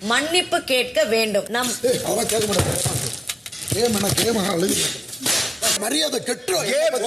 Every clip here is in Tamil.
மன்னிப்பு கேட்க வேண்டும். நம் அவன் கேட்க மாட்டான் மரியாதை கெட்டுரும்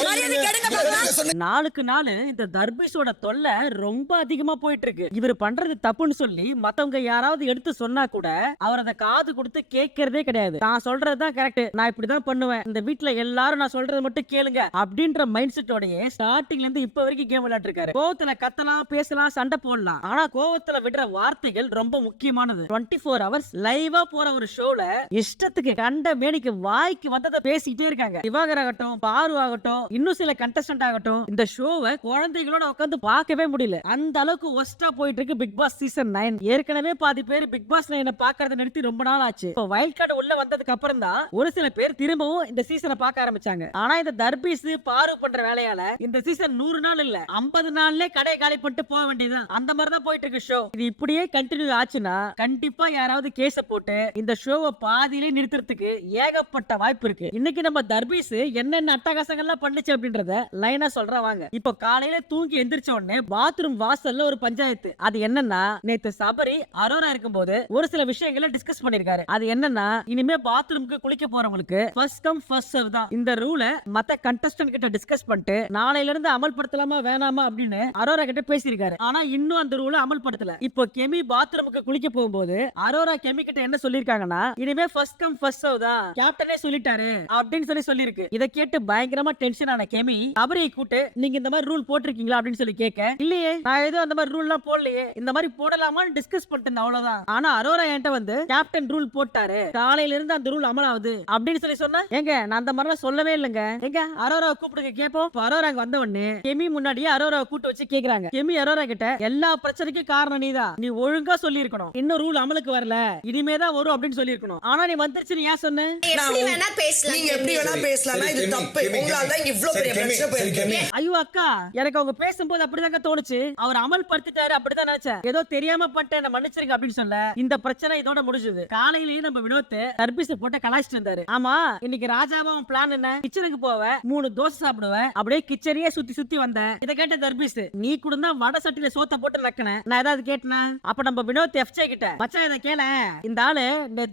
மரியாதை கெடுங்க பார்க்கலாம். நாளுக்கு நாள் இந்த தர்பீஷோட தொல்லை ரொம்ப அதிகமா போயிட்டு இருக்கு இவர் பண்றது தப்புன்னு சொல்லி மத்தவங்க யாராவது எடுத்து சொன்னா கூட அவர் அதை காது கொடுத்து கேட்கறதே கிடையாது. நான் சொல்றதுதான் கரெக்ட் நான் இப்படிதான் பண்ணுவேன். இந்த வீட்ல எல்லாரும் நான் சொல்றதை மட்டும் கேளுங்க அப்படின்ற மைண்ட் செட்டோடயே ஸ்டார்டிங்ல இருந்து இப்ப வரைக்கும் கேம் விளையாட்டு இருக்காரு கோவத்துல கத்தலாம் பேசலாம் சண்டை போடலாம். ஆனா கோவத்துல விடுற வார்த்தைகள் ரொம்ப முக்கியமானது. டுவெண்ட்டி ஃபோர் ஹவர்ஸ் லைவா போற ஒரு ஷோல இஷ்டத்துக்கு கண்ட மேனிக்கு வாய்க்கு வந்ததை பேசிட்டே இருக்காங்க. ஆகட்டும் பாரு ஆகட்டும் இன்னும் சில கண்டஸ்டன்ட் ஆகட்டும் இந்த ஷோவை குழந்தைகளோட உட்காந்து பார்க்கவே முடியல. அந்த அளவுக்கு ஒஸ்டா போயிட்டு இருக்கு பிக் பாஸ் சீசன் நைன் ஏற்கனவே பாதி பேர் பிக் பாஸ் நைனை பாக்குறத நிறுத்தி ரொம்ப நாள் ஆச்சு. இப்போ வைல்ட் கார்டு உள்ள வந்ததுக்கு அப்புறம் தான் ஒரு சில பேர் திரும்பவும் இந்த சீசனை பார்க்க ஆரம்பிச்சாங்க. ஆனா இந்த தர்பீஸ் பாரு பண்ற வேலையால இந்த சீசன் நூறு நாள் இல்ல ஐம்பது நாள்ல கடை காலி பண்ணிட்டு போக வேண்டியதுதான். அந்த மாதிரி தான் போயிட்டு இருக்கு ஷோ இது இப்படியே கண்டினியூ ஆச்சுன்னா கண்டிப்பா யாராவது கேஸ போட்டு இந்த ஷோவை பாதியிலே நிறுத்துறதுக்கு ஏகப்பட்ட வாய்ப்பு இருக்கு. இன்னைக்கு நம்ம தர்பீஸ் என்னென்ன அட்டகாசங்கள்லாம் பண்ணுச்சு அப்படின்றத லைனா சொல்ற வாங்க. இப்போ காலையில தூங்கி எந்திரிச்ச உடனே பாத்ரூம் வாசல்ல ஒரு பஞ்சாயத்து. அது என்னன்னா நேத்து சபரி அரோரா இருக்கும்போது ஒரு சில விஷயங்களை டிஸ்கஸ் பண்ணிருக்காரு. அது என்னன்னா இனிமே பாத்ரூம்க்கு குளிக்க போறவங்களுக்கு ஃபர்ஸ்ட் கம் ஃபர்ஸ்ட் சர்வ் தான். இந்த ரூலை மத்த கண்டஸ்டன்ட் கிட்ட டிஸ்கஸ் பண்ணிட்டு நாளையில இருந்து அமல்படுத்தலாமா வேணாமா அப்படின்னு அரோரா கிட்ட பேசியிருக்காரு. ஆனா இன்னும் அந்த ரூலை அமல்படுத்தல. இப்போ கெமி பாத்ரூமுக்கு குளிக்க போகும்போது அரோரா கெமி கிட்ட என்ன சொல்லிருக்காங்கன்னா இனிமே ஃபர்ஸ்ட் கம் ஃபர்ஸ்ட் சர்வ் தான். கேப்டனே சொல்லிட்டாரு அப்படின்னு சொல்லி சொல்லிருக்கு இதை கேட்டு பயங்கரமா டென்ஷன் ஆன கெமி அவரையை கூட்டு நீங்க இந்த மாதிரி ரூல் போட்டிருக்கீங்களா? அப்படின்னு சொல்லி கேட்க இல்லையே நான் ஏதோ அந்த மாதிரி ரூல் எல்லாம் போடலையே. இந்த மாதிரி போடலாமான்னு டிஸ்கஸ் பண்ணிட்டு அவ்வளவுதான். ஆனா அரோரா என்கிட்ட வந்து கேப்டன் ரூல் போட்டாரு. காலையில இருந்து அந்த ரூல் அமலாகுது. அப்படின்னு சொல்லி சொன்னா ஏங்க நான் அந்த மாதிரிலாம் சொல்லவே இல்லைங்க. எங்க அரோராவை கூப்பிடுங்க கேப்போம். இப்ப அரோரா அங்க வந்த உடனே கெமி முன்னாடியே அரோராவை கூட்டு வச்சு கேக்குறாங்க. கெமி அரோரா கிட்ட எல்லா பிரச்சனைக்கும் காரணம் நீதான். நீ ஒழுங்கா சொல்லி இருக்கணும் இன்னும் ரூல் அமலுக்கு வரல. இனிமே தான் வரும் அப்படின்னு சொல்லி இருக்கணும் ஆனா நீ வந்துருச்சு நீ ஏன் சொன்ன நீங்க எப்படி வேணா பேசலாம். இது தப்பு. உங்களால தான் இவ்ளோ பெரிய பிரச்சனை போயிருக்கு. ஐயோ அக்கா எனக்கு அவங்க பேசும்போது அப்படிதாங்க தோணுச்சு. அவர் அமல்படுத்திட்டாரு அப்படிதான் நினைச்சேன். ஏதோ தெரியாம பண்ணிட்டேன் என்ன மன்னிச்சிருங்க அப்படின்னு சொல்ல இந்த பிரச்சனை இதோட முடிஞ்சது. காலையிலேயே நம்ம வினோத் தர்பீஸ் போட்டு கலாய்ச்சிட்டு இருந்தாரு. ஆமா இன்னைக்கு ராஜாவும் பிளான் என்ன? கிச்சனுக்கு போவ மூணு தோசை சாப்பிடுவேன் அப்படியே கிச்சனையே சுத்தி சுத்தி வந்தேன். இதை கேட்ட தர்பீஸ் நீ கூட தான் வடை சட்டில சோத்த போட்டு நக்கின நான் ஏதாவது கேட்டனா? அப்ப நம்ம வினோத் எஃப்ஜே கிட்ட மச்சான் இதை கேள. இந்த ஆளு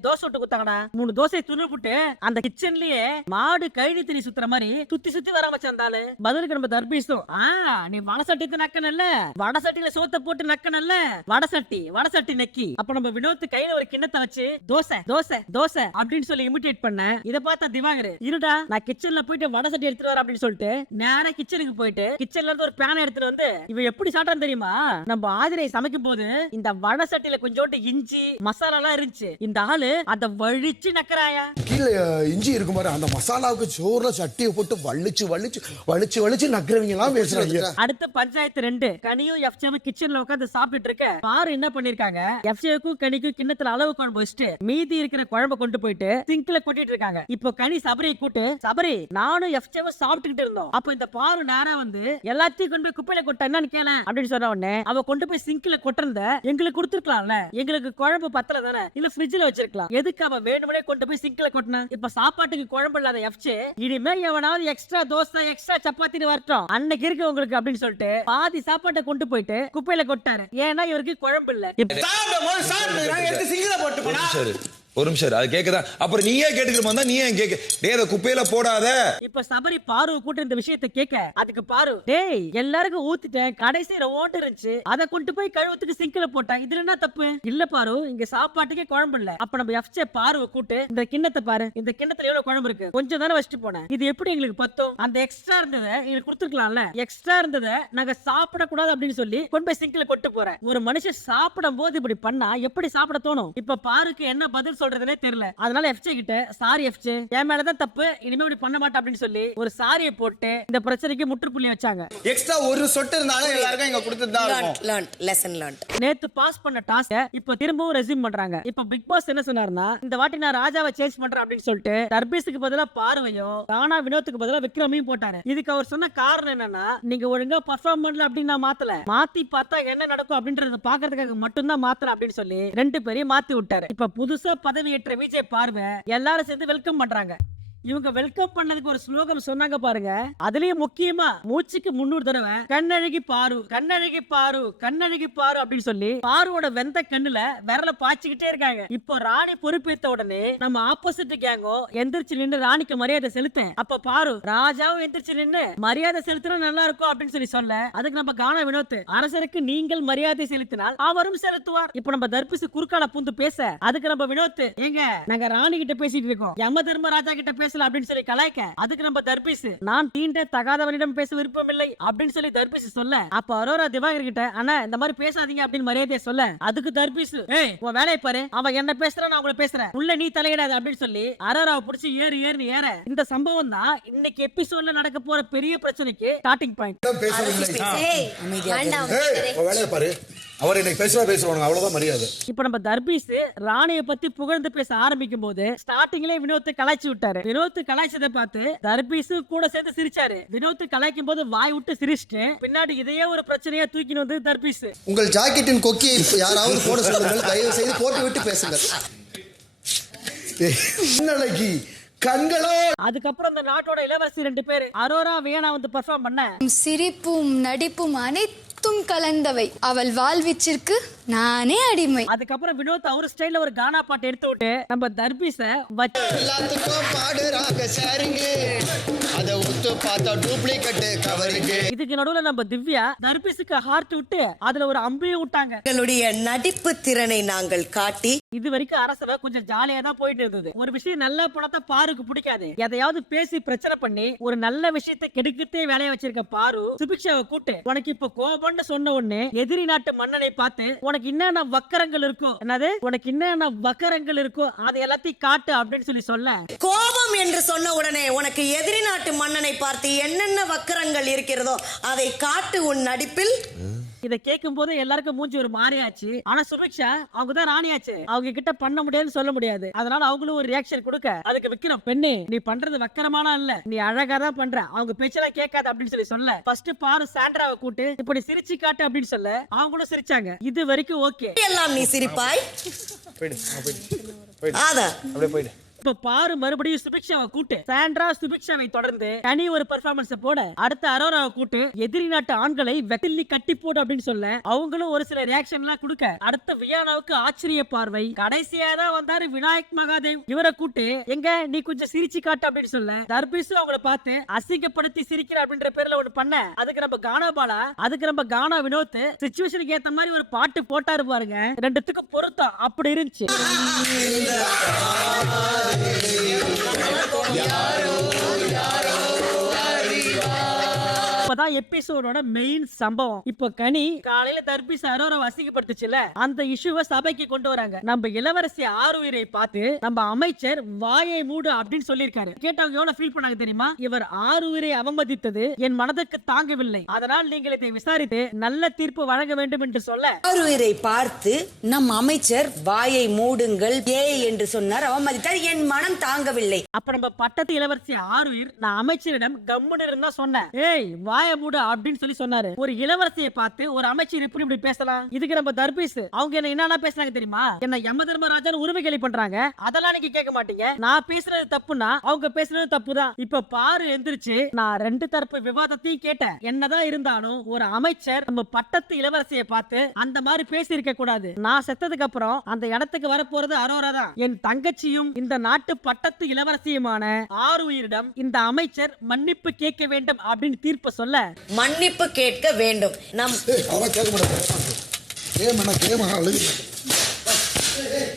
தோசை விட்டு குத்தாங்கடா. மூணு தோசை துணி போட்டு அந்த கிச்சன்லயே மாடு கழுவி சுத்துற மாதிரி சுத்தி சுத்தி அந்த ஆளு. பதிலுக்கு நம்ம தர்பீஸும் ஆ நீ வடை சட்டி நக்கனல்ல. வடை சட்டில சோத்த போட்டு நக்கனல்ல. வடை சட்டி வடை சட்டி நக்கி. அப்ப நம்ம வினோத் கையில ஒரு கிண்ணத்தை வச்சு தோசை தோசை தோசை அப்படின்னு சொல்லி இமிட்டேட் பண்ண. இத பார்த்தா திவாகர். இருடா நான் கிச்சன்ல போயிட்டு வடை சட்டி எடுத்துட்டு வர அப்படின்னு சொல்லிட்டு நேரா கிச்சனுக்கு போயிட்டு கிச்சன்ல இருந்து ஒரு பேனை எடுத்துட்டு வந்து இவ எப்படி சாப்பிட்டான்னு தெரியுமா? நம்ம ஆதிரை சமைக்கும் போது இந்த வடை சட்டில கொஞ்சோண்டு இஞ்சி மசாலா எல்லாம் இருந்துச்சு. இந்த ஆளு அத வழிச்சு நக்கறாயா? கீழே இஞ்சி இருக்கும் பாரு அந்த மசாலாவுக்கு சோறுல சட்டியை போட்டு வலிச்சு வலிச்சு வலிச்சு வலிச்சு நக்கிறவங்க எல்லாம் பேசுறாங்க. அடுத்த பஞ்சாயத்து ரெண்டு. கனியும் எஃப்ஜேவும் கிச்சன்ல உட்காந்து சாப்பிட்டு இருக்க. பாரு என்ன பண்ணிருக்காங்க. எஃப்ஜேவுக்கும் கனிக்கும் கிண்ணத்துல அளவு குழம்பு வச்சுட்டு மீதி இருக்கிற குழம்ப கொண்டு போயிட்டு சிங்க்ல கொட்டிட்டு இருக்காங்க. இப்போ கனி சபரியை கூட்டு சபரி நானும் எஃப்ஜேவும் சாப்பிட்டுக்கிட்டு இருந்தோம். அப்போ இந்த பாரு நேரா வந்து எல்லாத்தையும் கொண்டு போய் குப்பையில கொட்ட என்னன்னு கேள. அப்படின்னு சொன்ன உடனே அவ கொண்டு போய் சிங்க்ல கொட்டுறத எங்களுக்கு கொடுத்துருக்கலாம்ல. எங்களுக்கு குழம்பு பத்தல தானே? இல்ல ஃப்ரிட்ஜ்ல வச்சிருக்கலாம். எதுக்கு அவ வேணுமனே கொண்டு போய் சிங்க்ல கொட்டினா? இப்ப சாப்பாட்டுக்கு குழம்பு இல்லாத எஃப்ஜே இனிமே எவனாவது எக்ஸ்ட்ரா தோசை எக்ஸ்ட்ரா சப்பாத்தின்னு வரட்டும். அன்னைக்கு இருக்கு உங்களுக்கு அப்படின்னு சொல்லிட்டு பாதி சாப்பாட்டை கொண்டு போயிட்டு குப்பையில கொட்டாரு. ஏன்னா இவருக்கு குழம்பு இல்ல. ஒரு நிமிஷம் அது கேக்குதா? அப்புறம் நீயே கேட்டுக்கிட்டு வந்தா நீ ஏன் டேய் அதை குப்பையில போடாத. இப்ப சபரி பாரு கூட்ட இந்த விஷயத்தை கேட்க அதுக்கு பாரு. டேய் எல்லாருக்கும் ஊத்திட்டேன். கடைசியில ஓட்டு இருந்துச்சு. அத கொண்டு போய் கழுவத்துக்கு சிங்கில போட்டேன். இதுல என்ன தப்பு? இல்ல பாரு இங்க சாப்பாட்டுக்கே குழம்பு இல்ல. அப்ப நம்ம எஃப்சே பாருவை கூட்டு. இந்த கிண்ணத்தை பாரு. இந்த கிண்ணத்துல எவ்வளவு குழம்பு இருக்கு? கொஞ்சம் தானே வச்சுட்டு போனேன். இது எப்படி எங்களுக்கு பத்தும்? அந்த எக்ஸ்ட்ரா இருந்ததை எங்களுக்கு கொடுத்துருக்கலாம்ல? எக்ஸ்ட்ரா இருந்ததை நாங்க சாப்பிடக்கூடாது அப்படின்னு சொல்லி கொண்டு போய் சிங்கில கொட்டு போறேன். ஒரு மனுஷன் சாப்பிடும் போது இப்படி பண்ணா எப்படி சாப்பிட தோணும்? இப்ப பாருக்கு என்ன பதில் சொல்ல சொல்றதுனே தெரியல. அதனால எஃப்ஜே கிட்ட சாரி எஃப்ஜே என் மேலதான் தப்பு இனிமே இப்படி பண்ண மாட்டேன் அப்படின்னு சொல்லி ஒரு சாரியை போட்டு இந்த பிரச்சனைக்கு முற்றுப்புள்ளி வச்சாங்க. எக்ஸ்ட்ரா ஒரு சொட்டு இருந்தாலும் எல்லாருக்கும் இங்க கொடுத்துட்டு தான் இருக்கும். லேர்ன் லெசன் லேர்ன் நேத்து பாஸ் பண்ண டாஸ்க இப்ப திரும்பவும் ரெசியூம் பண்றாங்க. இப்ப பிக் பாஸ் என்ன சொன்னாருன்னா இந்த வாட்டி நான் ராஜாவை சேஞ்ச் பண்றேன் அப்படின்னு சொல்லிட்டு தர்பீஸுக்கு பதிலா பார்வையும் ராணா வினோத்துக்கு பதிலா விக்ரமையும் போட்டாரு. இதுக்கு அவர் சொன்ன காரணம் என்னன்னா நீங்க ஒழுங்கா பர்ஃபார்ம் பண்ணல அப்படின்னு நான் மாத்தல. மாத்தி பார்த்தா என்ன நடக்கும் அப்படின்றத பாக்குறதுக்காக மட்டும்தான் மாத்தல அப்படின்னு சொல்லி ரெண்டு பேரையும் மாத்தி விட்டாரு. இப்ப புதுசா பதவி ஏற்ற விஜய் பார்வை எல்லாரும் சேர்ந்து வெல்கம் பண்றாங்க. இவங்க வெல்கம் பண்ணதுக்கு ஒரு ஸ்லோகம் சொன்னாங்க பாருங்க. அதுலயும் முக்கியமா மூச்சுக்கு முன்னூறு தடவை கண்ணழகி பாரு கண்ணழகி பாரு கண்ணழகி பாரு அப்படின்னு சொல்லி பாருவோட வெந்த கண்ணுல விரல பாய்ச்சிக்கிட்டே இருக்காங்க. இப்போ ராணி பொறுப்பேத்த உடனே நம்ம ஆப்போசிட் கேங்கோ எந்திரிச்சு நின்று ராணிக்கு மரியாதை செலுத்தேன் அப்ப பாரு ராஜாவும் எந்திரிச்சு நின்று மரியாதை செலுத்தினா நல்லா இருக்கும் அப்படின்னு சொல்லி சொல்ல அதுக்கு நம்ம காண வினோத் அரசருக்கு நீங்கள் மரியாதை செலுத்தினால் அவரும் செலுத்துவார். இப்போ நம்ம தர்பிசு குறுக்கால பூந்து பேச அதுக்கு நம்ம வினோத் எங்க நாங்க ராணி கிட்ட பேசிட்டு இருக்கோம். யம தர்மராஜா கிட்ட பேச பேசல அப்படின்னு சொல்லி கலாய்க்க. அதுக்கு நம்ம தர்பிசு. நான் தீண்ட தகாதவனிடம் பேச விருப்பம் இல்லை அப்படின்னு சொல்லி தர்பிசு சொல்ல. அப்ப அரோரா திவாகர் கிட்ட அண்ணா இந்த மாதிரி பேசாதீங்க அப்படின்னு மரியாதையை சொல்ல. அதுக்கு தர்பிசு ஏய் உன் வேலையை பாரு. அவன் என்ன பேசுறான் நான் உங்களை பேசுறேன். உள்ள நீ தலையிடாத அப்படின்னு சொல்லி அரோராவை பிடிச்சி ஏறு ஏறு ஏற. இந்த சம்பவம் தான் இன்னைக்கு எபிசோட்ல நடக்க போற பெரிய பிரச்சனைக்கு ஸ்டார்டிங் பாயிண்ட் அவர் இன்னைக்கு பேசுறா பேசுவாங்க அவ்வளவுதான் மரியாதை. இப்ப நம்ம தர்பீஸ் ராணிய பத்தி புகழ்ந்து பேச ஆரம்பிக்கும் போது ஸ்டார்டிங்ல வினோத் கலாய்ச்சி விட்டாரு. வினோத் கலாய்ச்சதை பார்த்து தர்பீஸ் கூட சேர்ந்து சிரிச்சாரு. வினோத் கலாய்க்கும் போது வாய் விட்டு சிரிச்சுட்டு பின்னாடி இதையே ஒரு பிரச்சனையா தூக்கின்னு வந்து தர்பீஸ் உங்கள் ஜாக்கெட்டின் கொக்கியை யாராவது போட சொல்லுங்கள். தயவு செய்து போட்டு விட்டு பேசுங்கள். கண்ணழகி கண்களோ அதுக்கப்புறம் அந்த நாட்டோட இளவரசி ரெண்டு பேரு அரோரா வேணா வந்து பெர்ஃபார்ம் பண்ண. சிரிப்பும் நடிப்பும் அனைத்தும் கலந்தவை. அவள் வாழ்விச்சிற்கு நானே அடிமை. அதுக்கப்புறம் வினோத் அவர் ஸ்டைல்ல ஒரு கானா பாட்டு எடுத்து விட்டு நம்ம தர்பீஸ வச்சு இதுக்கு நடுவுல நம்ம திவ்யா தர்பீஸுக்கு ஹார்ட் விட்டு அதுல ஒரு அம்பையும் விட்டாங்க. எங்களுடைய நடிப்பு திறனை நாங்கள் காட்டி இது வரைக்கும் அரசவை கொஞ்சம் ஜாலியா தான் போயிட்டு இருந்தது. ஒரு விஷயம் நல்ல படத்தை பாருக்கு பிடிக்காது. எதையாவது பேசி பிரச்சனை பண்ணி ஒரு நல்ல விஷயத்தை கெடுக்கத்தே வேலைய வச்சிருக்க பாரு சுபிக்ஷாவை கூட்டு உனக்கு இப்ப கோபம்னு சொன்ன உடனே எதிரி நாட்டு மன்னனை பார்த்து உனக்கு என்னென்ன வக்கரங்கள் இருக்கோ என்னது? உனக்கு என்னென்ன வக்கரங்கள் இருக்கும் அதை எல்லாத்தையும் காட்டு அப்படின்னு சொல்லி சொல்ல. கோபம் என்று சொன்ன உடனே உனக்கு எதிரி நாட்டு மன்னனை பார்த்து என்னென்ன வக்கரங்கள் இருக்கிறதோ அதை காட்டு உன் நடிப்பில். இதை கேட்கும் போது எல்லாருக்கும் மூஞ்சி ஒரு மாறியாச்சு. ஆனா சுபிக்ஷா அவங்க தான் ராணியாச்சு. அவங்க கிட்ட பண்ண முடியாதுன்னு சொல்ல முடியாது. அதனால அவங்களும் ஒரு ரியாக்ஷன் கொடுக்க அதுக்கு விக்ரம் பெண்ணு நீ பண்றது வக்கரமான இல்ல. நீ அழகா தான் பண்ற. அவங்க பேச்செல்லாம் கேட்காத அப்படின்னு சொல்லி சொல்ல ஃபர்ஸ்ட் பாரு சாண்ட்ராவை கூட்டு இப்படி சிரிச்சு காட்டு அப்படின்னு சொல்ல அவங்களும் சிரிச்சாங்க. இது வரைக்கும் ஓகே. எல்லாம் நீ சிரிப்பாய். போயிடு போயிடு போயிடு. அப்படியே போயிடு. இப்ப பாரு மறுபடியும் சுபிக்ஷாவை கூட்டு. சாண்ட்ரா சுபிக்ஷாவை தொடர்ந்து தனி ஒரு பெர்ஃபார்மன்ஸ் போட அடுத்த அரோராவை கூட்டு எதிரி நாட்டு ஆண்களை வெட்டில்லி கட்டி போடு அப்படின்னு சொல்ல அவங்களும் ஒரு சில ரியாக்ஷன் எல்லாம் கொடுக்க. அடுத்த வியானாவுக்கு ஆச்சரிய பார்வை. கடைசியா தான் வந்தாரு விநாயக் மகாதேவ். இவரை கூட்டு எங்க நீ கொஞ்சம் சிரிச்சு காட்டு அப்படின்னு சொல்ல. தர்பீஸ் அவங்கள பார்த்து அசிங்கப்படுத்தி சிரிக்கிற அப்படின்ற பேர்ல ஒண்ணு பண்ண. அதுக்கு நம்ம கானா பாலா அதுக்கு நம்ம கானா வினோத் சுச்சுவேஷனுக்கு ஏத்த மாதிரி ஒரு பாட்டு போட்டாரு பாருங்க. ரெண்டுத்துக்கும் பொருத்தம். அப்படி இருந்துச்சு. Y இப்பதான் எபிசோடோட மெயின் சம்பவம். இப்போ கனி காலையில தர்பீஸ் அரோரா வசிக்கப்படுத்துச்சுல அந்த இஷ்யூவை சபைக்கு கொண்டு வராங்க. நம்ம இளவரசி ஆறுயிரை பார்த்து நம்ம அமைச்சர் வாயை மூடு அப்படின்னு சொல்லியிருக்காரு. கேட்டவங்க எவ்வளவு ஃபீல் பண்ணாங்க தெரியுமா? இவர் ஆறுயிரை அவமதித்தது என் மனதுக்கு தாங்கவில்லை. அதனால் நீங்கள் இதை விசாரித்து நல்ல தீர்ப்பு வழங்க வேண்டும் என்று சொல்ல. ஆருயிரை பார்த்து நம் அமைச்சர் வாயை மூடுங்கள் ஏ என்று சொன்னார். அவமதித்தார். என் மனம் தாங்கவில்லை. அப்ப நம்ம பட்டத்து இளவரசி ஆறுயிர் நான் அமைச்சரிடம் கம்முன்னு இருந்தா சொன்னேன். ஏய் வாய வாய மூடு அப்படின்னு சொல்லி சொன்னாரு. ஒரு இளவரசியை பார்த்து ஒரு அமைச்சர் இப்படி இப்படி பேசலாம்? இதுக்கு நம்ம தர்பீஸ் அவங்க என்ன என்னென்ன பேசுனாங்க தெரியுமா? என்ன யம தர்மராஜன் உரிமை கேள்வி பண்றாங்க அதெல்லாம் நீங்க கேட்க மாட்டீங்க. நான் பேசுறது தப்புனா அவங்க பேசுறது தப்புதான். இப்ப பாரு எந்திரிச்சு. நான் ரெண்டு தரப்பு விவாதத்தையும் கேட்டேன். என்னதான் இருந்தாலும் ஒரு அமைச்சர் நம்ம பட்டத்து இளவரசியை பார்த்து அந்த மாதிரி பேசி இருக்க கூடாது. நான் செத்ததுக்கு அப்புறம் அந்த இடத்துக்கு வரப்போறது அரோரா தான். என் தங்கச்சியும் இந்த நாட்டு பட்டத்து இளவரசியுமான ஆறு உயிரிடம் இந்த அமைச்சர் மன்னிப்பு கேட்க வேண்டும் அப்படின்னு தீர்ப்பு சொல்ல மன்னிப்பு கேட்க வேண்டும். நம் ஏய், அவன் கேட்க மாட்டான் கேமண்ணா கேம அழுகு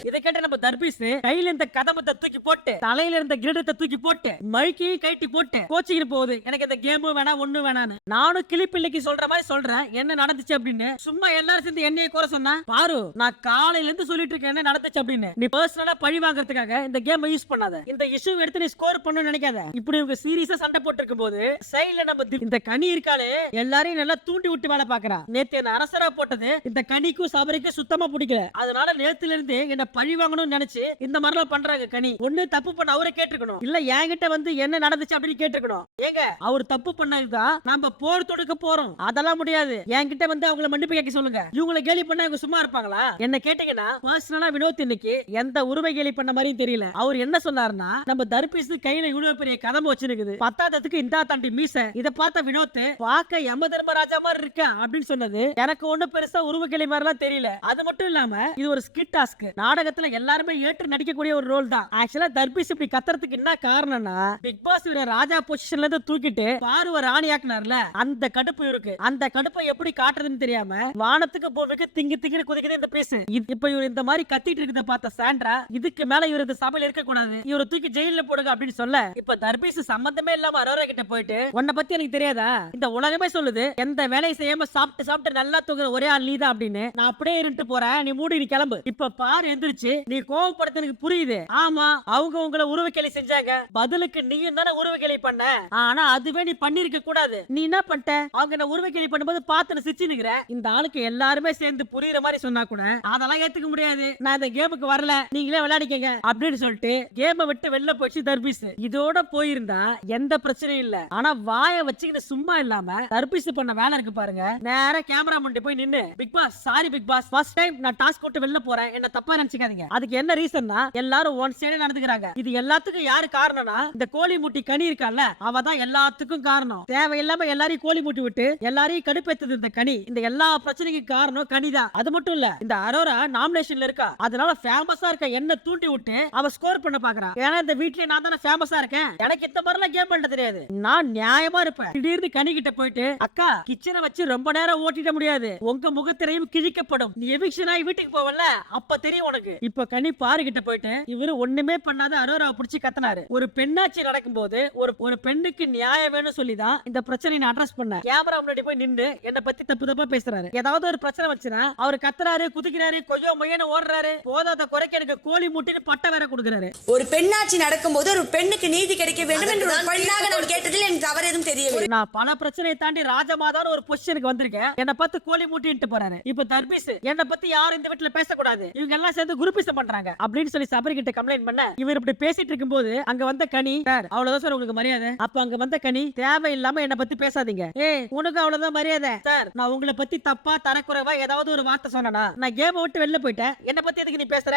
இதை கேட்ட நம்ம தர்பீஸ் கையில இருந்த கதமத்தை தூக்கி போட்டு தலையில இருந்த கிரீடத்தை தூக்கி போட்டு மைக்கையும் கைட்டி போட்டு கோச்சிக்கிட்டு போகுது. எனக்கு இந்த கேமும் வேணாம் ஒண்ணு வேணான்னு நானும் கிளிப்பிள்ளைக்கு சொல்ற மாதிரி சொல்றேன். என்ன நடந்துச்சு அப்படின்னு? சும்மா எல்லாரும் சேர்ந்து என்னைய குறை சொன்னா பாரு நான் காலையில இருந்து சொல்லிட்டு இருக்கேன் என்ன நடந்துச்சு அப்படின்னு. நீ பர்சனலா பழி வாங்குறதுக்காக இந்த கேம் யூஸ் பண்ணாத. இந்த இஷ்யூ எடுத்து நீ ஸ்கோர் பண்ணு நினைக்காத. இப்படி இவங்க சீரியஸா சண்டை போட்டு இருக்கும் போது சைட்ல நம்ம இந்த கனி இருக்காளே எல்லாரையும் நல்லா தூண்டி விட்டு வேலை பாக்குறா நேத்து என்ன அரசரா போட்டது இந்த கனிக்கும் சபரிக்கும் சுத்தமா பிடிக்கல. அதனால நேத்துல இருந்து என்ன பழி வாங்கணும்னு நினைச்சு இந்த மாதிரிலாம் பண்றாங்க கனி. ஒண்ணு தப்பு பண்ண அவரை கேட்டுக்கணும் இல்ல என்கிட்ட வந்து என்ன நடந்துச்சு அப்படின்னு கேட்டுக்கணும் ஏங்க அவர் தப்பு பண்ணதுதான் நம்ம போர் தொடுக்க போறோம். அதெல்லாம் முடியாது. என்கிட்ட வந்து அவங்கள மன்னிப்பு கேட்க சொல்லுங்க. இவங்களை கேலி பண்ணா இவங்க சும்மா இருப்பாங்களா? என்ன கேட்டீங்கன்னா பர்சனலா வினோத் இன்னைக்கு எந்த உருவை கேலி பண்ண மாதிரியும் தெரியல. அவர் என்ன சொன்னாருன்னா நம்ம தர்பீஸ் கையில இவ்வளவு பெரிய கதம்பு வச்சிருக்குது. பத்தாதத்துக்கு இந்த தாண்டி மீச. இத பார்த்த வினோத் பார்க்க யம தர்மராஜா மாதிரி இருக்க அப்படின்னு சொன்னது எனக்கு ஒண்ணு பெருசா உருவ கேலி மாதிரிலாம் தெரியல. அது மட்டும் இல்லாம இது ஒரு ஸ்கிட் இருக்கு. நாடகத்துல எல்லாருமே ஏற்று நடிக்கக்கூடிய ஒரு ரோல் தான். ஆக்சுவலா தர்பீஸ் இப்படி கத்துறதுக்கு என்ன காரணம்னா பிக் பாஸ் இவரை ராஜா பொசிஷன்ல இருந்து தூக்கிட்டு பார்வ ராணி ஆக்குனார்ல அந்த கடுப்பு இருக்கு அந்த கடுப்பை எப்படி காட்டுறதுன்னு தெரியாம வானத்துக்கு போறதுக்கு திங்கி திங்கி குதிக்குது இந்த பேசு இப்ப இவர் இந்த மாதிரி கத்திட்டு இருக்கிறத பார்த்த சாண்ட்ரா இதுக்கு மேல இவர் இந்த சபையில இருக்க கூடாது இவரை தூக்கி ஜெயில போடுங்க அப்படின்னு சொல்ல இப்ப தர்பீஸ் சம்பந்தமே இல்லாம அரோரா கிட்ட போயிட்டு உன்னை பத்தி எனக்கு தெரியாதா? இந்த உலகமே சொல்லுது எந்த வேலையை செய்யாம சாப்பிட்டு சாப்பிட்டு நல்லா தூங்குற ஒரே ஆள் நீதான் அப்படின்னு. நான் அப்படியே இருந்துட்டு போறேன் நீ மூடி நீ கிளம்பு. இப்ப பாரு எந்திரிச்சு. நீ கோவப்படுத்த எனக்கு புரியுது. ஆமா அவங்க உங்களை உருவக்கேலி செஞ்சாங்க. பதிலுக்கு நீயும் தானே உருவக்கேலி பண்ண? ஆனா அதுவே நீ பண்ணிருக்க கூடாது. நீ என்ன பண்ணிட்ட அவங்க என்ன உருவக்கேலி பண்ணும்போது பார்த்து சிரிச்சு நிக்கிற இந்த ஆளுக்கு எல்லாருமே சேர்ந்து புரியுற மாதிரி சொன்னா கூட அதெல்லாம் ஏத்துக்க முடியாது. நான் இந்த கேமுக்கு வரல. நீங்களே விளையாடிக்கங்க அப்படின்னு சொல்லிட்டு கேமை விட்டு வெளில போயிடுச்சு தர்பீஸ் இதோட போயிருந்தா எந்த பிரச்சனையும் இல்ல. ஆனா வாய வச்சுக்கிட்டு சும்மா இல்லாம தர்பீஸ் பண்ண வேலை இருக்கு பாருங்க. நேரா கேமரா முன்னாடி போய் நின்னு Bigg Boss sorry Bigg Boss. First time நான் டாஸ்க் விட்டு வெளில போறேன். என்ன தப்பா நினைச்சுக்காதீங்க. அதுக்கு என்ன ரீசன்னா எல்லாரும் ஒன் சைடு நடந்துக்கிறாங்க. இது எல்லாத்துக்கும் யாரு காரணம்னா இந்த கோழி முட்டி கனி இருக்கால அவ தான் எல்லாத்துக்கும் காரணம். தேவையில்லாம எல்லாரையும் கோழி முட்டி விட்டு எல்லாரையும் கடுப்பேத்தது இந்த கனி. இந்த எல்லா பிரச்சனைக்கும் காரணம் கனி தான் அது மட்டும் இல்ல இந்த அரோரா நாமினேஷன்ல இருக்கா. அதனால ஃபேமஸா இருக்க என்ன தூண்டி விட்டு அவ ஸ்கோர் பண்ண பாக்குறா. ஏன்னா இந்த வீட்லயே நான் தானே ஃபேமஸா இருக்கேன். எனக்கு இந்த மாதிரிலாம் கேம் பண்ண தெரியாது. நான் நியாயமா இருப்பேன். திடீர்னு கனி கிட்ட போயிட்டு அக்கா கிச்சனை வச்சு ரொம்ப நேரம் ஓட்டிட முடியாது. உங்க முகத்திரையும் கிழிக்கப்படும். நீ எவிக்ஷன் ஆகி வீட்டுக்கு போவல அப்ப தெரியும் உனக்கு. இப்ப கனி பாரு கிட்ட போயிட்டு இவரு ஒண்ணுமே பண்ணாத அரோராவை பிடிச்சி கத்தனாரு. ஒரு பெண்ணாட்சி நடக்கும்போது ஒரு ஒரு பெண்ணுக்கு நியாயம் வேணும் சொல்லி தான் இந்த பிரச்சனையை நான் அட்ரஸ் பண்ணேன். கேமரா முன்னாடி போய் நின்னு என்ன பத்தி தப்பு தப்பா பேசுறாரு. ஏதாவது ஒரு பிரச்சனை வச்சுனா அவர் கத்துறாரு குதிக்கிறாரு கொய்யோ மொய்யன்னு ஓடுறாரு போதாத குறைக்க எனக்கு கோழி முட்டின்னு பட்டை வேற கொடுக்குறாரு. ஒரு பெண்ணாட்சி நடக்கும்போது ஒரு பெண்ணுக்கு நீதி கிடைக்க வேண்டும் என்று ஒரு பெண்ணாக நான் கேட்டதில் எனக்கு தவறு எதுவும் தெரியவில்லை. நான் பல பிரச்சனையை தாண்டி ராஜமாதான்னு ஒரு பொசிஷனுக்கு வந்திருக்கேன். என்ன பார்த்து கோழி மூட்டிட்டு போறாரு. இப்ப தர்பீஸ் என்ன பத்தி யாரும் இந்த வீட்டுல பேசக்கூடாது. இவங்க எல்லாம் சேர்ந்து குரூப்பிசம் பண்றாங்க. அப்படின்னு சொல்லி சபரி கிட்ட கம்ப்ளைண்ட் பண்ண இவர் இப்படி பேசிட்டு இருக்கும்போது அங்க வந்த கனி சார். அவ்வளவுதான் சார் உங்களுக்கு மரியாதை. அப்ப அங்க வந்த கனி தேவையில்லாம என்ன பத்தி பேசாதீங்க. ஏய் உனக்கு அவ்வளவுதான் மரியாதை. சார் நான் உங்களை பத்தி தப்பா தரக்குறைவா ஏதாவது ஒரு வார்த்தை சொன்னனா? நான் கேம் விட்டு வெளில போயிட்டேன். என்ன பத்தி எதுக்கு நீ பேசுற?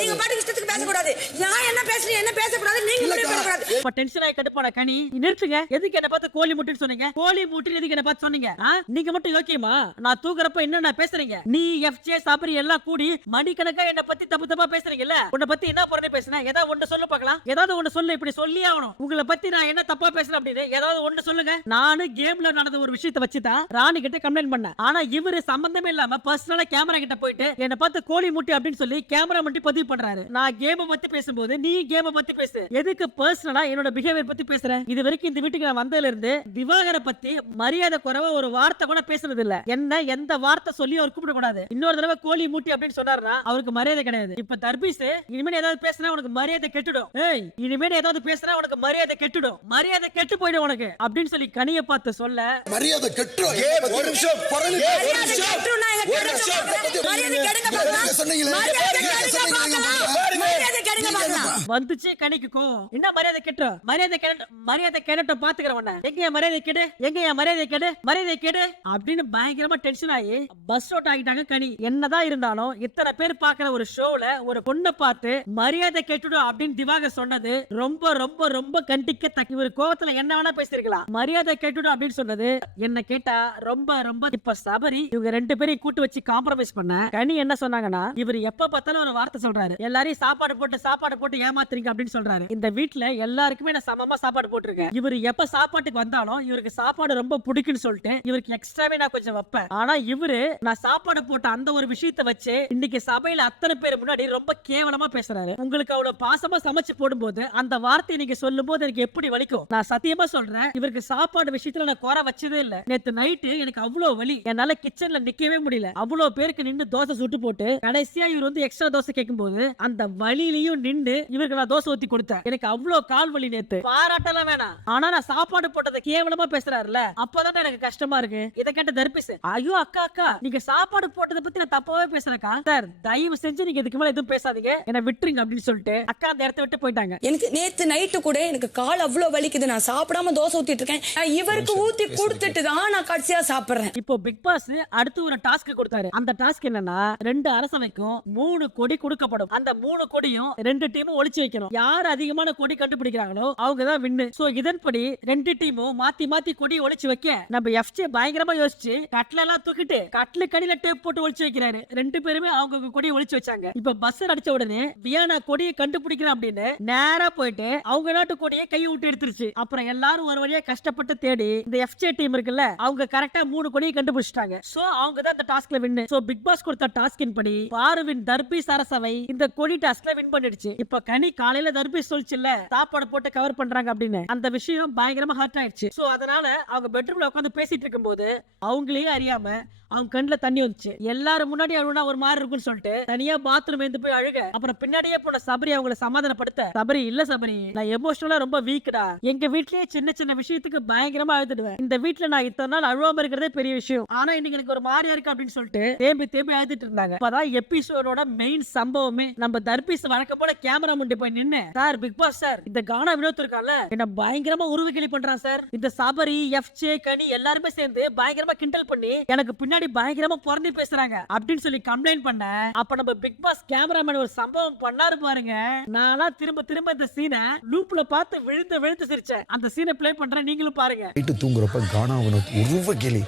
நீங்க பாட்டுக்கு இஷ்டத்துக்கு பேசக்கூடாது. நான் என்ன பேசுறேன் என்ன பேசக்கூடாது நீங்க பேசக்கூடாது. இப்ப டென்ஷன் ஆகி கடுப்பான கனி நிறுத்துங்க. எதுக்கு என்ன பார்த்து கோழி முட்டுன்னு சொன்னீங்க? கோழி முட்டு எதுக்கு என்ன பார்த்து சொன்னீங்க? நீங்க மட்டும் யோக்கியமா? நான் தூக்குறப்ப என்ன நான் பேசுறீங்க? நீ எஃப் ஜே சபரி எல்லாம் கூடி மணிக்கணக்கா என்ன பத்தி தப்பு தப்பா பேசுறீங்கல்ல? உன்னை பத்தி என்ன புறணி பேசுனேன் ஏதாவது ஒண்ணு சொல்லு பார்க்கலாம். ஏதாவது ஒண்ணு சொல்லு இப்படி சொல்லி ஆகணும். உங்களை பத்தி நான் என்ன தப்பா பேசுறேன் அப்படின்னு ஏதாவது ஒண்ணு சொல்லுங்க. நானு கேம்ல நடந்த ஒரு விஷயத்த வச்சு தான் ராணி கிட்ட கம்ப்ளைண்ட் பண்ணேன். ஆனா இவரு சம்பந்தமே இல்லாம பர்சனலா கேமரா கிட்ட போயிட்டு என்ன பார்த்து கோழி மூட்டி அப்படின்னு சொல்லி கேமரா மட்டும் பதிவு பண்றாரு. நான் கேம பத்தி பேசும்போது நீ கேம பத்தி பேசு. எதுக்கு பர்சனலா என்னோட பிஹேவியர் பத்தி பேசுறேன் இது வரைக்கும் இந்த வீட்டுக்கு நான் வந்ததுல இருந்து விவாகர பத்தி மரியாதை குறைவா ஒரு வார்த்தை கூட பேசுறது இல்ல. என்ன எந்த வார்த்தை சொல்லி அவர் கூப்பிட கூடாது இன்னொரு தடவை கோழி மூட்டி அப்படின்னு சொன்னார். சொன்னாருன்னா அவருக்கு மரியாதை கிடையாது. இப்ப தர்பீஸ் இனிமேல் ஏதாவது பேசினா உனக்கு மரியாதை கெட்டுடும். ஏய் இனிமேல் ஏதாவது பேசினா உனக்கு மரியாதை கெட்டுடும். மரியாதை கெட்டு போயிடும் உனக்கு அப்படின்னு சொல்லி கனிய பார்த்து சொல்ல மரியாதை கெட்டு ஒரு நிமிஷம். ஒரு நிமிஷம். கெட்டுனா எங்க ஒரு நிமிஷம். கெடுங்க. மரியாதை கெடுங்க பார்க்கலாம். சொன்னீங்களே. மரியாதை நீங்க கெடுங்க சொன்னீங்களே. பார்க்கலாம். மரியாதை கெடுங்க பார்க்கலாம். வந்துச்சு கனிக்கு கோவம். என்ன மரியாதை கெட்டும் மரியாதை மரியாதை கெடட்டும் பாத்துக்கிறேன் உன்னை. எங்க என் மரியாதை கெடு? எங்க என் மரியாதை கெடு? மரியாதை கெடு? அப்படின்னு பயங்கரமா டென்ஷன் ஆகி பஸ் அவுட் ஆகிட்டாங்க கனி. என்னதான் இருந்தாலும் இத்தனை பேர் பாக்குற ஒரு ஷோல ஒரு பொண்ணை பார்த்து மரியாதை கெட்டுடும் அப்படின்னு திவாகர் சொன்னது ரொம்ப ரொம்ப ரொம்ப கண்டிக்க தக்க இவர் கோவத்துல என்ன வேணா பேசிருக்கலாம் மரியாதை கெட்டுடும் அப்படின்னு சொன்னது என்ன கேட்டா ரொம்ப ரொம்ப இப்ப சபரி இவங்க ரெண்டு பேரையும் கூட்டு வச்சு காம்ப்ரமைஸ் பண்ண. கனி என்ன சொன்னாங்கன்னா இவர் எப்ப பார்த்தாலும் ஒரு வார்த்தை சொல்றாரு. எல்லாரையும் சாப்பாடு போட்டு சாப்பாடு போட்டு ஏமாத்துறீங்க அப்படின்னு சொல்றாரு. இந்த வீட்ல எல்லாருக்குமே நான் சமமா சாப்பாடு போட்டிருக்கேன். இவர் எப்ப சாப்பாட்டுக்கு வந்தாலும் இவருக்கு சாப்பாடு ரொம்ப பிடிக்கும்னு சொல்லிட்டு இவருக்கு எக்ஸ்ட்ராவே நான் கொஞ்சம் வைப்பேன். ஆனா இவரு நான் சாப்பாடு போட்ட அந்த ஒரு விஷயத்தை வச்சு இன்னைக்கு சபையில அத்தனை பேர் முன்னாடி ரொம்ப கேவலமா பேசுறாரு. உங்களுக்கு அவ்வளவு பாசமா சமைச்சு போடும்போது அந்த வார்த்தையை நீங்க சொல்லும் போது எனக்கு எப்படி வலிக்கும்? நான் சத்தியமா சொல்றேன் இவருக்கு சாப்பாடு விஷயத்துல நான் குறை வச்சதே இல்ல. நேத்து நைட்டு எனக்கு அவ்வளவு வலி. என்னால கிச்சன்ல நிக்கவே முடியல. அவ்வளவு பேருக்கு நின்னு தோசை சுட்டு போட்டு கடைசியா இவர் வந்து எக்ஸ்ட்ரா தோசை கேட்கும் போது அந்த வலியிலையும் நின்னு இவர் இவருக்கு நான் தோசை ஊத்தி கொடுத்தேன். எனக்கு அவ்வளவு கால் வலி நேத்து. பாராட்டலாம் வேணாம். ஆனா நான் சாப்பாடு போட்டதை கேவலமா பேசுறாருல அப்பதான் எனக்கு கஷ்டமா இருக்கு. இதை கேட்ட தர்பிஸ் ஐயோ அக்கா அக்கா நீங்க சாப்பாடு போட்டதை பத்தி நான் தப்பாவே பேசுறேன்க்கா. சார் தயவு செஞ்சு நீங்க இதுக்கு மேல எதுவும் பேசாதீங்க. என்ன விட்டுருங்க அப்படின்னு சொல்லிட்டு அக்கா அந்த இடத்த விட்டு போயிட்டாங்க. எனக்கு நேத்து நைட்டு கூட எனக்கு கால் அவ்வளவு வலிக்குது. நான் சாப்பிடாம தோசை ஊத்திட்டு இருக்கேன் நான் இவருக்கு ஊத்தி கொடுத்துட்டு தான் நான் கடைசியா சாப்பிடுறேன். இப்போ பிக் பாஸ் அடுத்து ஒரு டாஸ்க் கொடுத்தாரு. அந்த டாஸ்க் என்னன்னா ரெண்டு அரசவைக்கும் மூணு கொடி கொடுக்கப்படும். அந்த மூணு கொடியும் ரெண்டு டீமும் ஒளிச்சு வைக்கணும். யார் அதிகமான கொடி கண்டுபிடிக்கிறாங்களோ அவங்க தான் வின்னு சோ இதன்படி ரெண்டு டீமும் மாத்தி மாத்தி கொடி ஒளிச்சு வைக்க நம்ம எஃப்ஜே பயங்கரமா யோசிச்சு கட்ல எல்லாம் தூக்கிட்டு கட்லு கடியில டேப் போட்டு ஒளிச்சு வைக்கிறாரு. ரெண்டு பேருமே அவங்க கொடியை ஒழிச்சு வச்சாங்க. இப்ப பஸ் அடிச்ச உடனே வியானா கொடியை கண்டுபிடிக்கிறேன் அப்படின்னு நேரா போயிட்டு அவங்க நாட்டு கொடியை கை விட்டு எடுத்துருச்சு அப்புறம் எல்லாரும் ஒரு வழியா கஷ்டப்பட்டு தேடி இந்த எஃப்ஜே டீம் இருக்குல்ல அவங்க கரெக்டா மூணு கொடியை கண்டுபிடிச்சிட்டாங்க. சோ அவங்க தான் இந்த டாஸ்க்ல வின்னு சோ பிக் பாஸ் கொடுத்த டாஸ்கின் படி பாருவின் தர்பி சரசவை இந்த கொடி டாஸ்க்ல வின் பண்ணிடுச்சு. இப்ப கனி காலையில தர்பி சொல்லுச்சுல்ல சாப்பாடு போட்டு கவர் பண்றாங்க அப்படின்னு. அந்த விஷயம் பயங்கரமா ஹர்ட் ஆயிடுச்சு. சோ அதனால அவங்க பெட்ரூம்ல உட்காந்து பேசிட்டு இருக்கும்போது அவங்களையும் அறியாம அவங்க கண்ணுல தண்ணி வந்துச்சு. எல்லாரும் முன்னாடி அழுனா ஒரு மாதிரி அப்படின்னு சொல்லிட்டு தனியா பாத்ரூம் எழுந்து போய் அழுக. அப்புறம் பின்னாடியே போன சபரி அவங்கள சமாதானப்படுத்த சபரி இல்ல சபரி நான் எமோஷனலா ரொம்ப வீக்டா எங்க வீட்லயே சின்ன சின்ன விஷயத்துக்கு பயங்கரமா அழுதுடுவேன். இந்த வீட்ல நான் இத்தனை நாள் அழுவாம இருக்கிறதே பெரிய விஷயம். ஆனா இன்னைக்கு எனக்கு ஒரு மாதிரியா இருக்கு அப்படின்னு சொல்லிட்டு தேம்பி தேம்பி அழுதுட்டு இருந்தாங்க. அப்பதான் எபிசோடோட மெயின் சம்பவமே நம்ம தர்பீஸ் வழக்க போல கேமரா முண்டி போய் நின்னு சார் பிக் பாஸ் சார் இந்த கானா வினோத் இருக்கால என்ன பயங்கரமா உருவகிளி பண்றான் சார். இந்த சபரி எஃப் ஜே கனி எல்லாருமே சேர்ந்து பயங்கரமா கிண்டல் பண்ணி எனக்கு பின்னாடி பயங்கரமா புறந்து பேசுறாங்க. அப்படின்னு சொல்லி கம்ப்ளைண்ட் பண்ண அப்ப நம்ம பிக் பாஸ் கேமராமேன் ஒரு சம்பவம் பண்ணாரு பாருங்க. நானா திரும்ப திரும்ப இந்த சீனை லூப்ல பார்த்து விழுந்து விழுந்து சிரிச்சேன். அந்த சீனை பிளே பண்றேன். நீங்களும் பாருங்க. நைட்டு தூங்குறப்ப கானா வினோத் உருவ கேலி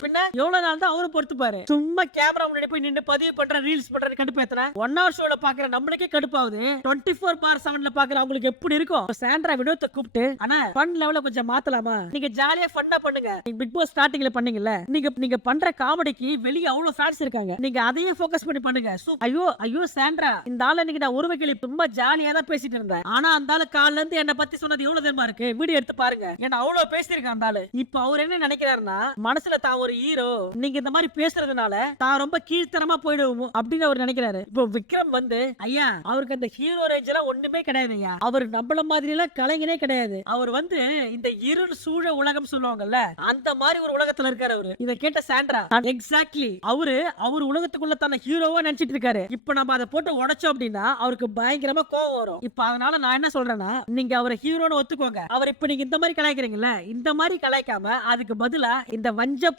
பின்ன எவ்வளவு நாள் தான் அவரும் பொறுத்துப்பாரு? சும்மா கேமரா முன்னாடி போய் நின்று பதிவு பண்ற ரீல்ஸ் பண்ற கடுப்பு ஏத்தன ஒன் ஹவர் ஷோல பாக்குற நம்மளுக்கே கடுப்பாவது டுவெண்ட்டி ஃபோர் பார் செவன்ல பாக்குற அவங்களுக்கு எப்படி இருக்கும் சாண்ட்ரா வினோத்தை கூப்பிட்டு ஆனா ஃபன் லெவல கொஞ்சம் மாத்தலாமா? நீங்க ஜாலியா ஃபன்னா பண்ணுங்க. நீங்க பிக் பாஸ் ஸ்டார்டிங்ல பண்ணீங்கல்ல நீங்க நீங்க பண்ற காமெடிக்கு வெளிய அவ்வளவு ஃபேன்ஸ் இருக்காங்க. நீங்க அதையே ஃபோக்கஸ் பண்ணி பண்ணுங்க. ஐயோ ஐயோ சாண்ட்ரா இந்த ஆள இன்னைக்கு நான் உருவ கிளி ரொம்ப ஜாலியா தான் பேசிட்டு இருந்தேன். ஆனா அந்த ஆளு கால்ல இருந்து என்ன பத்தி சொன்னது எவ்வளவு தெரியுமா இருக்கு? வீடியோ எடுத்து பாருங்க. என்ன அவ்வளவு பேசியிருக்கான் அந்த ஆளு. இப்ப அவர் என்ன நினைக்கிறாருன்னா மனசுல தான் ஒரு ஹீரோ நீங்க இந்த மாதிரி பேசுறதுனால தான் ரொம்ப கீழ்த்தரமா போயிடுவோம் அப்படின்னு அவர் நினைக்கிறாரு. இப்போ விக்ரம் வந்து ஐயா அவருக்கு அந்த ஹீரோ ரேஞ்ச் எல்லாம் ஒண்ணுமே கிடையாது ஐயா அவர் நம்மள மாதிரி எல்லாம் கலைஞனே கிடையாது. அவர் வந்து இந்த இருள் சூழ உலகம் சொல்லுவாங்கல்ல அந்த மாதிரி ஒரு உலகத்துல இருக்காரு அவரு. இத கேட்ட சாண்ட்ரா எக்ஸாக்ட்லி அவரு அவர் உலகத்துக்குள்ள தன்னை ஹீரோவா நினைச்சிட்டு இருக்காரு. இப்ப நம்ம அதை போட்டு உடைச்சோம் அப்படின்னா அவருக்கு பயங்கரமா கோவம் வரும். இப்ப அதனால நான் என்ன சொல்றேன்னா நீங்க அவரை ஹீரோன்னு ஒத்துக்கோங்க. அவர் இப்ப நீங்க இந்த மாதிரி கலாய்க்கிறீங்கல்ல இந்த மாதிரி கலாய்க்காம அதுக்கு பதிலா இந்த வஞ்ச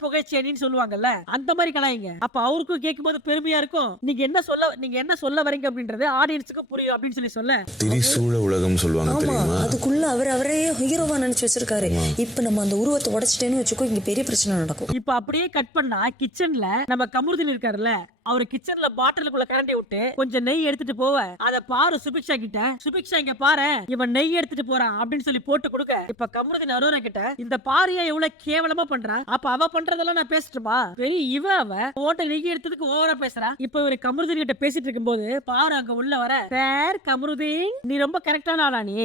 புகைச்சேனின்னு சொல்லுவாங்கல்ல அந்த மாதிரி கலாய்ங்க. அப்ப அவருக்கும் கேட்கும்போது பெருமையா இருக்கும். நீங்க என்ன சொல்ல நீங்க என்ன சொல்ல வரீங்க அப்படின்றது ஆடியன்ஸுக்கு புரியும் அப்படின்னு சொல்லி சொல்ல. திரிசூல உலகம் சொல்லுவாங்க ஆமா தெரியுமா? அதுக்குள்ள அவர் அவரே ஹீரோவா நினைச்சு வச்சிருக்காரு. இப்ப நம்ம அந்த உருவத்தை உடைச்சிட்டேன்னு வச்சுக்கோ இங்க பெரிய பிரச்சனை நடக்கும். இப்ப அப்படியே கட் பண்ணா கிச்சன்ல நம்ம கமருதீன் இருக்காருல்ல அவர் கிச்சன்ல பாட்டிலுக்குள்ள கரண்டி விட்டு கொஞ்சம் நெய் எடுத்துட்டு போவ. அத பாரு சுபிக்ஷா கிட்ட. சுபிக்ஷா இங்க பாரு இவன் நெய் எடுத்துட்டு போறான் அப்படின்னு சொல்லி போட்டு கொடுக்க. இப்ப கமருதீன் அரோரா கிட்ட இந்த பாரிய எவ்வளவு கேவலமா பண்றான் அப்ப அவ பண்றதெல்லாம் நான் பேசட்டுமா பெரிய இவ அவ ஓட்ட நெய் எடுத்ததுக்கு ஓவரா பேசுறா. இப்ப இவர் கமருதீன் கிட்ட பேசிட்டு இருக்கும்போது பாரு அங்க உள்ள வர. சார் கமருதீன் நீ ரொம்ப கரெக்டான ஆளா நீ.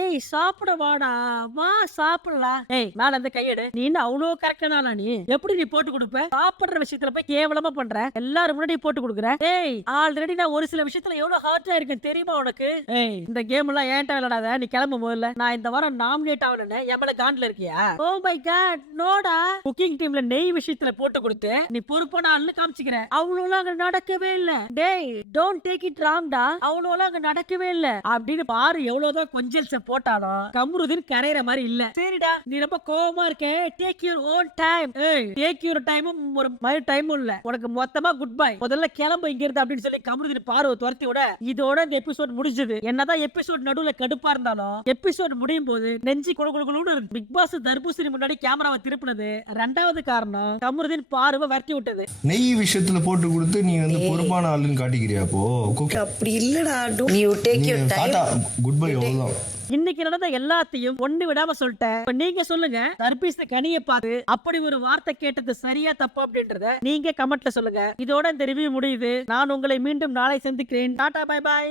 ஏய் சாப்பிட வாடா. வா சாப்பிடலாம் ஏய் மேல அந்த கையெடு. நீ என்ன அவ்வளவு கரெக்டான ஆளா நீ? எப்படி நீ போட்டு கொடுப்ப? சாப்பிடுற விஷயத்துல போய் கேவலமா பண்ற. எல்லாரும் முன்னாடி போட்டு கொடுக்குற ஏய் ஆல்ரெடி நான் ஒரு சில விஷயத்துல எவ்வளவு ஹார்ட்டா இருக்கேன் தெரியுமா உனக்கு? ஏய் இந்த கேம் எல்லாம் ஏன்ட்ட விளையாடாத? நீ கிளம்பு முதல்ல நான் இந்த வாரம் நாமினேட் ஆகலன்னு மேல காண்ட்ல இருக்கியா? ஓ மை காட் நோடா குக்கிங் டீம்ல நெய் விஷயத்துல போட்டு கொடுத்து நீ பொறுப்பான ஆள்னு காமிச்சுக்கிற அவ்வளவு அங்க நடக்கவே இல்ல. டேய் டோன்ட் டேக் இட் ராங்டா அவ்வளவு அங்க நடக்கவே இல்ல. அப்படின்னு பாரு எவ்வளவுதான் கொஞ்சல்ஸ போட்டாலும் கம்ருதீன் கரையிற மாதிரி இல்ல. சரிடா. நீ ரொம்ப கோவமா இருக்க. Take your own time take your டைமும் ஒரு மாதிரி டைமும் இல்ல. உனக்கு மொத்தமா குட் பை முதல்ல கிளம்பு இங்க இருந்து அப்படின்னு சொல்லி கமருதீன் பார்வை துரத்தி விட இதோட இந்த எபிசோட் முடிஞ்சது. என்னதான் எபிசோட் நடுவுல கடுப்பா இருந்தாலும் எபிசோட் முடியும் போது நெஞ்சு குழு குழு குழுன்னு இருக்கு. பிக் பாஸ் தர்பூசணி முன்னாடி கேமராவை திருப்பினது. ரெண்டாவது காரணம் கமருதீன் பார்வை விரட்டி விட்டது. நெய் விஷயத்துல போட்டு கொடுத்து நீ வந்து பொறுப்பான ஆளுன்னு காட்டிக்கிறியா அப்போ? அப்படி இல்லடா you take your tata good bye அவ்வளவுதான். இன்னைக்கு நடந்த எல்லாத்தையும் ஒண்ணு விடாம சொல்லிட்டேன். இப்ப நீங்க சொல்லுங்க தர்பீஸ் கனிய பார்த்து அப்படி ஒரு வார்த்தை கேட்டது சரியா தப்பு அப்படின்றத நீங்க கமெண்ட்ல சொல்லுங்க. இதோட இந்த ரிவ்யூ முடியுது. நான் உங்களை மீண்டும் நாளை சந்திக்கிறேன். Tata bye bye